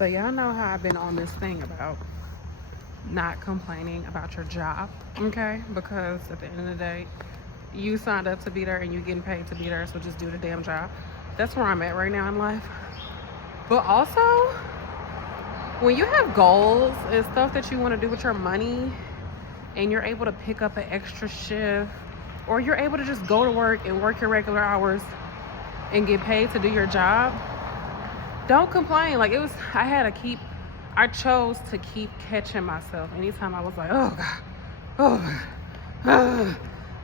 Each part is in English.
So y'all know how I've been on this thing about not complaining about your job, okay? Because at the end of the day, you signed up to be there and you're getting paid to be there, so just do the damn job. That's where I'm at right now in life. But also, when you have goals and stuff that you want to do with your money and you're able to pick up an extra shift, or you're able to just go to work and work your regular hours and get paid to do your job, don't complain. Like, I chose to keep catching myself anytime I was like, oh God, oh God.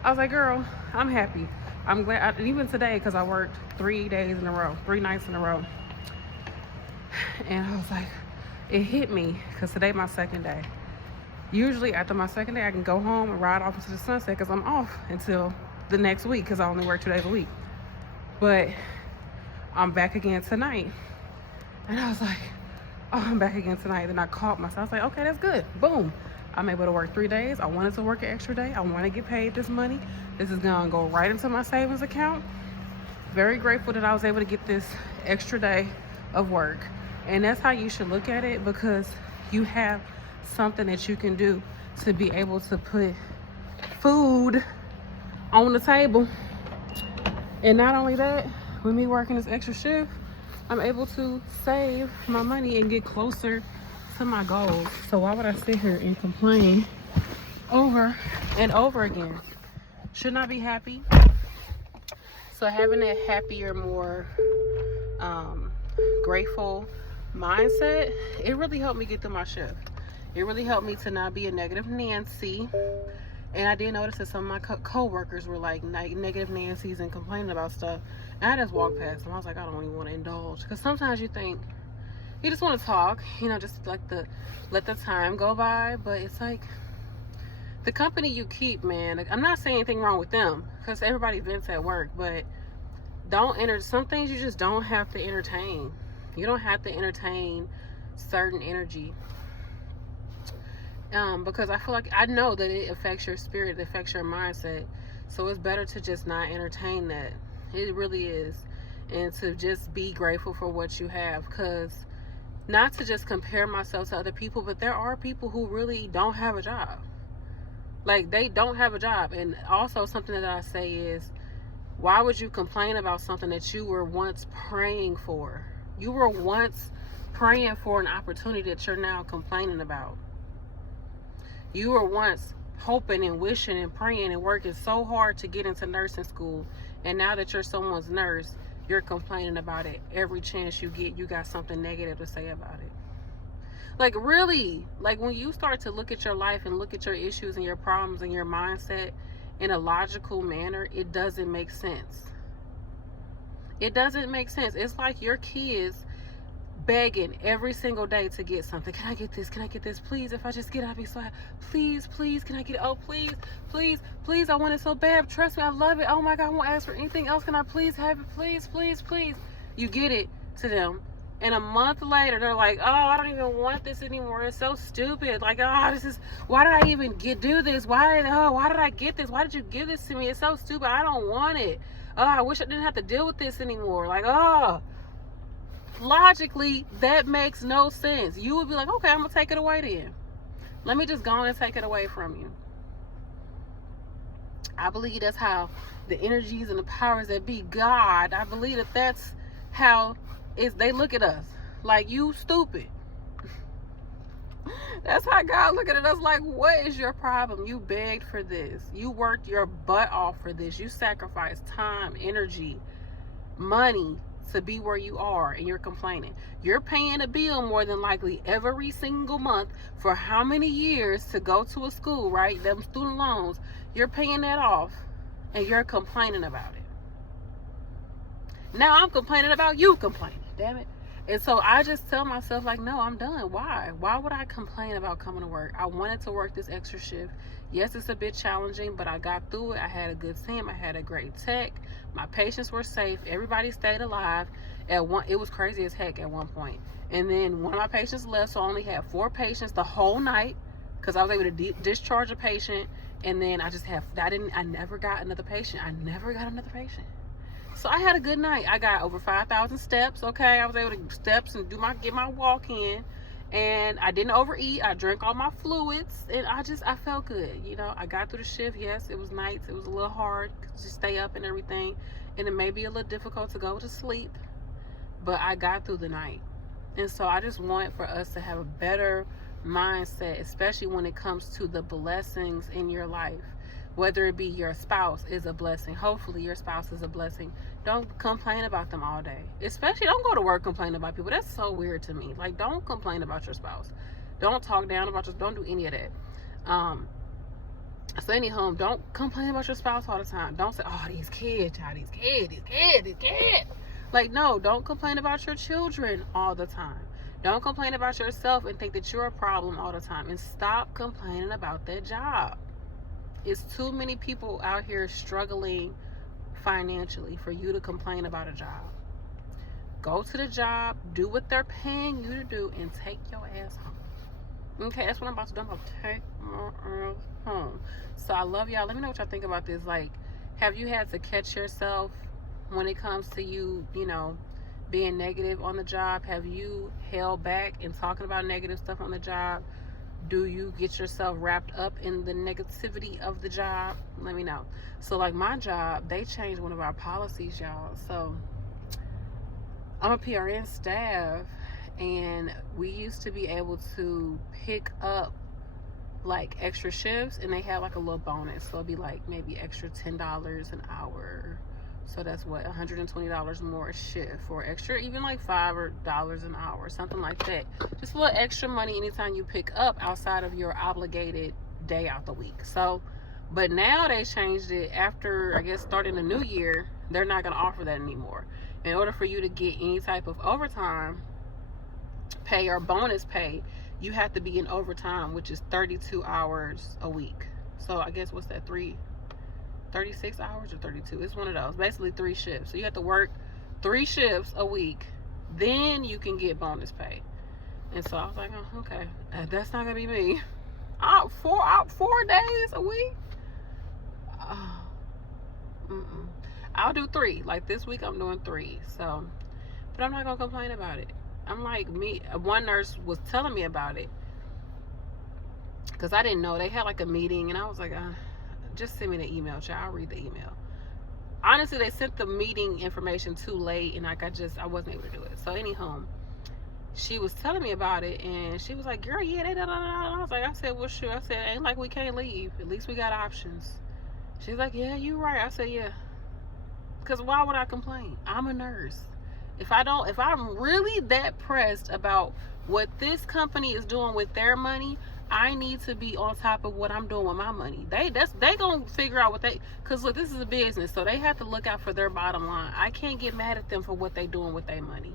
I was like, girl, I'm happy. I'm glad, even today, because I worked 3 days in a row, 3 nights in a row. And I was like, it hit me, because today my second day. Usually after my second day, I can go home and ride off into the sunset because I'm off until the next week, because I only work 2 days a week. But I'm back again tonight. And I was like, oh, I'm back again tonight. Then I caught myself. I was like, okay, that's good. Boom. I'm able to work 3 days. I wanted to work an extra day. I want to get paid this money. This is going to go right into my savings account. Very grateful that I was able to get this extra day of work. And that's how you should look at it, because you have something that you can do to be able to put food on the table. And not only that, with me working this extra shift, I'm able to save my money and get closer to my goals. So why would I sit here and complain over and over again? Shouldn't I be happy? So having that happier, more grateful mindset, it really helped me get through my shift. It really helped me to not be a negative Nancy. And I did notice that some of my co-workers were like negative Nancy's and complaining about stuff. And I just walked past them. I was like, I don't even want to indulge. Because sometimes you think, you just want to talk, just like let the time go by. But it's like, the company you keep, man, like, I'm not saying anything wrong with them, because everybody vents at work. But some things you just don't have to entertain. You don't have to entertain certain energy. Because I feel like, I know that it affects your spirit, it affects your mindset. So it's better to just not entertain that. It really is. And to just be grateful for what you have. Because not to just compare myself to other people, but there are people who really don't have a job. Like, they don't have a job. And also something that I say is, why would you complain about something that you were once praying for? You were once praying for an opportunity that you're now complaining about. You were once hoping and wishing and praying and working so hard to get into nursing school. And now that you're someone's nurse, you're complaining about it. Every chance you get, you got something negative to say about it. Like, really, like, when you start to look at your life and look at your issues and your problems and your mindset in a logical manner, it doesn't make sense. It doesn't make sense. It's like your kids begging every single day to get something. Can I get this? Can I get this? Please, if I just get it, I'll be so happy. Please, please, can I get it? Oh, please, please, please, I want it so bad. Trust me, I love it. Oh my God, I won't ask for anything else. Can I please have it? Please, please, please. You get it to them. And a month later, they're like, oh, I don't even want this anymore. It's so stupid. Like, oh, why did I even do this? Why did I get this? Why did you give this to me? It's so stupid. I don't want it. Oh, I wish I didn't have to deal with this anymore. Like, oh. Logically, that makes no sense. You would be like, okay, I'm gonna take it away then. Let me just go on and take it away from you. I believe that's how the energies and the powers that be, God, I believe that's how they look at us. Like, you stupid. That's how God look at us. Like, what is your problem? You begged for this. You worked your butt off for this. You sacrificed time, energy, money to be where you are, and you're complaining. You're paying a bill more than likely every single month for how many years to go to a school, right? Them student loans. You're paying that off, and you're complaining about it. Now I'm complaining about you complaining. Damn it. And so I just tell myself, like, no, I'm done. Why? Why would I complain about coming to work? I wanted to work this extra shift. Yes, it's a bit challenging, but I got through it. I had a good team. I had a great tech. My patients were safe. Everybody stayed alive. It was crazy as heck at one point. And then one of my patients left, so I only had 4 patients the whole night, because I was able to discharge a patient. And then I never got another patient. So I had a good night. I got over 5,000 steps. Okay, I was able to steps and get my walk in, and I didn't overeat. I drank all my fluids, and I felt good. You know, I got through the shift. Yes, it was nights. It was a little hard to stay up and everything, and it may be a little difficult to go to sleep, but I got through the night. And so I just want for us to have a better mindset, especially when it comes to the blessings in your life. Whether it be your spouse is a blessing. Hopefully your spouse is a blessing. Don't complain about them all day. Especially don't go to work complaining about people. That's so weird to me. Like, don't complain about your spouse. Don't talk down about don't do any of that. So anyhow, don't complain about your spouse all the time. Don't say, oh, these kids, child, these kids. Like, no, don't complain about your children all the time. Don't complain about yourself and think that you're a problem all the time. And stop complaining about that job. It's too many people out here struggling financially for you to complain about a job. Go to the job, do what they're paying you to do, and take your ass home. Okay, that's what I'm about to do. I'm about to take my ass home. So I love y'all. Let me know what y'all think about this. Like, have you had to catch yourself when it comes to you, you know, being negative on the job? Have you held back and talking about negative stuff on the job? Do you get yourself wrapped up in the negativity of the job? Let me know. So like my job, they changed one of our policies, y'all. So I'm a PRN staff, and we used to be able to pick up like extra shifts, and they had like a little bonus. So it'd be like maybe extra $10 an hour. So that's what, $120 more a shift, or extra, even like $5 an hour, something like that. Just a little extra money anytime you pick up outside of your obligated day out the week. So, but now they changed it after, I guess, starting the new year. They're not going to offer that anymore. In order for you to get any type of overtime pay or bonus pay, you have to be in overtime, which is 32 hours a week. So I guess, what's that, 36 hours or 32? It's one of those. Basically 3 shifts. So you have to work 3 shifts a week. Then you can get bonus pay. And so I was like, oh, okay. That's not going to be me. 4 days a week? I'll do 3. Like this week I'm doing 3. So, but I'm not going to complain about it. I'm like, one nurse was telling me about it, because I didn't know. They had like a meeting, and I was like, just send me the email, child. I'll read the email. Honestly, they sent the meeting information too late, and like I wasn't able to do it. So anyhow, she was telling me about it, and she was like, girl, yeah, they da da da. I said, well, sure. I said, ain't like we can't leave. At least we got options. She's like, yeah, you right. I said, yeah. Because why would I complain? I'm a nurse. If I'm really that pressed about what this company is doing with their money, I need to be on top of what I'm doing with my money. They gonna figure out because look, this is a business, so they have to look out for their bottom line. I can't get mad at them for what they doing with their money.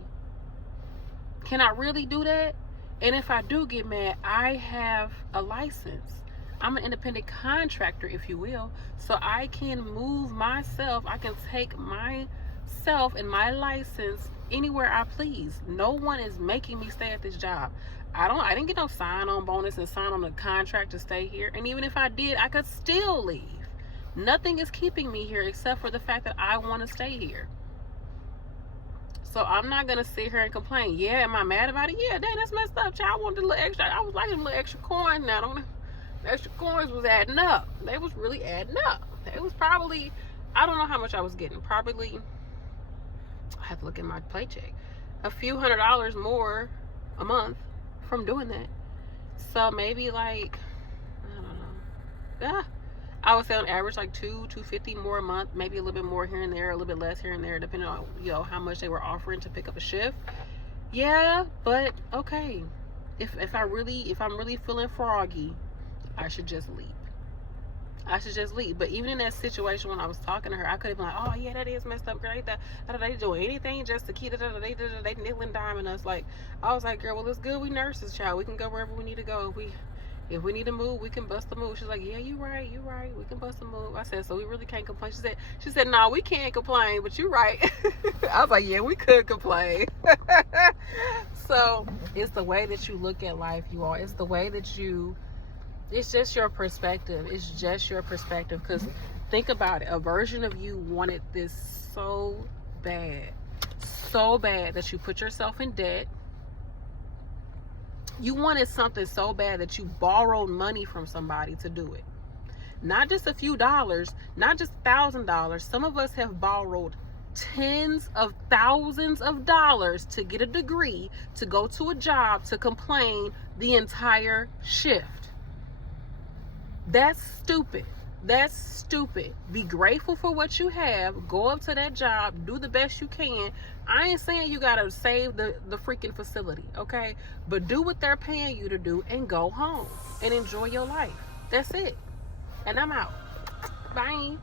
Can I really do that? And if I do get mad, I have a license. I'm an independent contractor, if you will, so I can move myself. I can take myself and my license anywhere I please. No one is making me stay at this job. I didn't get no sign-on bonus and sign on a contract to stay here. And even if I did, I could still leave. Nothing is keeping me here except for the fact that I want to stay here. So I'm not going to sit here and complain. Yeah, am I mad about it? Yeah, dang, that's messed up, child. I wanted a little extra. I was liking a little extra coin. Now, the extra coins was adding up. They was really adding up. It was probably, I don't know how much I was getting. Probably, I have to look at my paycheck. A few $100s more a month from doing that. So maybe like, I don't know. Yeah, I would say on average like $250 more a month, maybe a little bit more here and there, a little bit less here and there, depending on, you know, how much they were offering to pick up a shift. Yeah, but okay. If I'm really feeling froggy, I should just leave. But even in that situation, when I was talking to her, I could have been like, oh yeah, that is messed up, girl. They doing anything just to keep it. They nickel and diming us. Like, I was like, girl, well, it's good we nurses, child. We can go wherever we need to go. If we need to move, we can bust a move. She's like, yeah, you right. We can bust a move. I said, so we really can't complain. She said, no, we can't complain, but you right. I was like, yeah, we could complain. So it's the way that you look at life, you all. It's the way that it's just your perspective. It's just your perspective. Because think about it. A version of you wanted this so bad. So bad that you put yourself in debt. You wanted something so bad that you borrowed money from somebody to do it. Not just a few dollars, not just $1,000. Some of us have borrowed tens of thousands of dollars to get a degree, to go to a job, to complain the entire shift. That's stupid. That's stupid. Be grateful for what you have. Go up to that job. Do the best you can. I ain't saying you gotta save the freaking facility, okay? But do what they're paying you to do and go home and enjoy your life. That's it. And I'm out. Bye.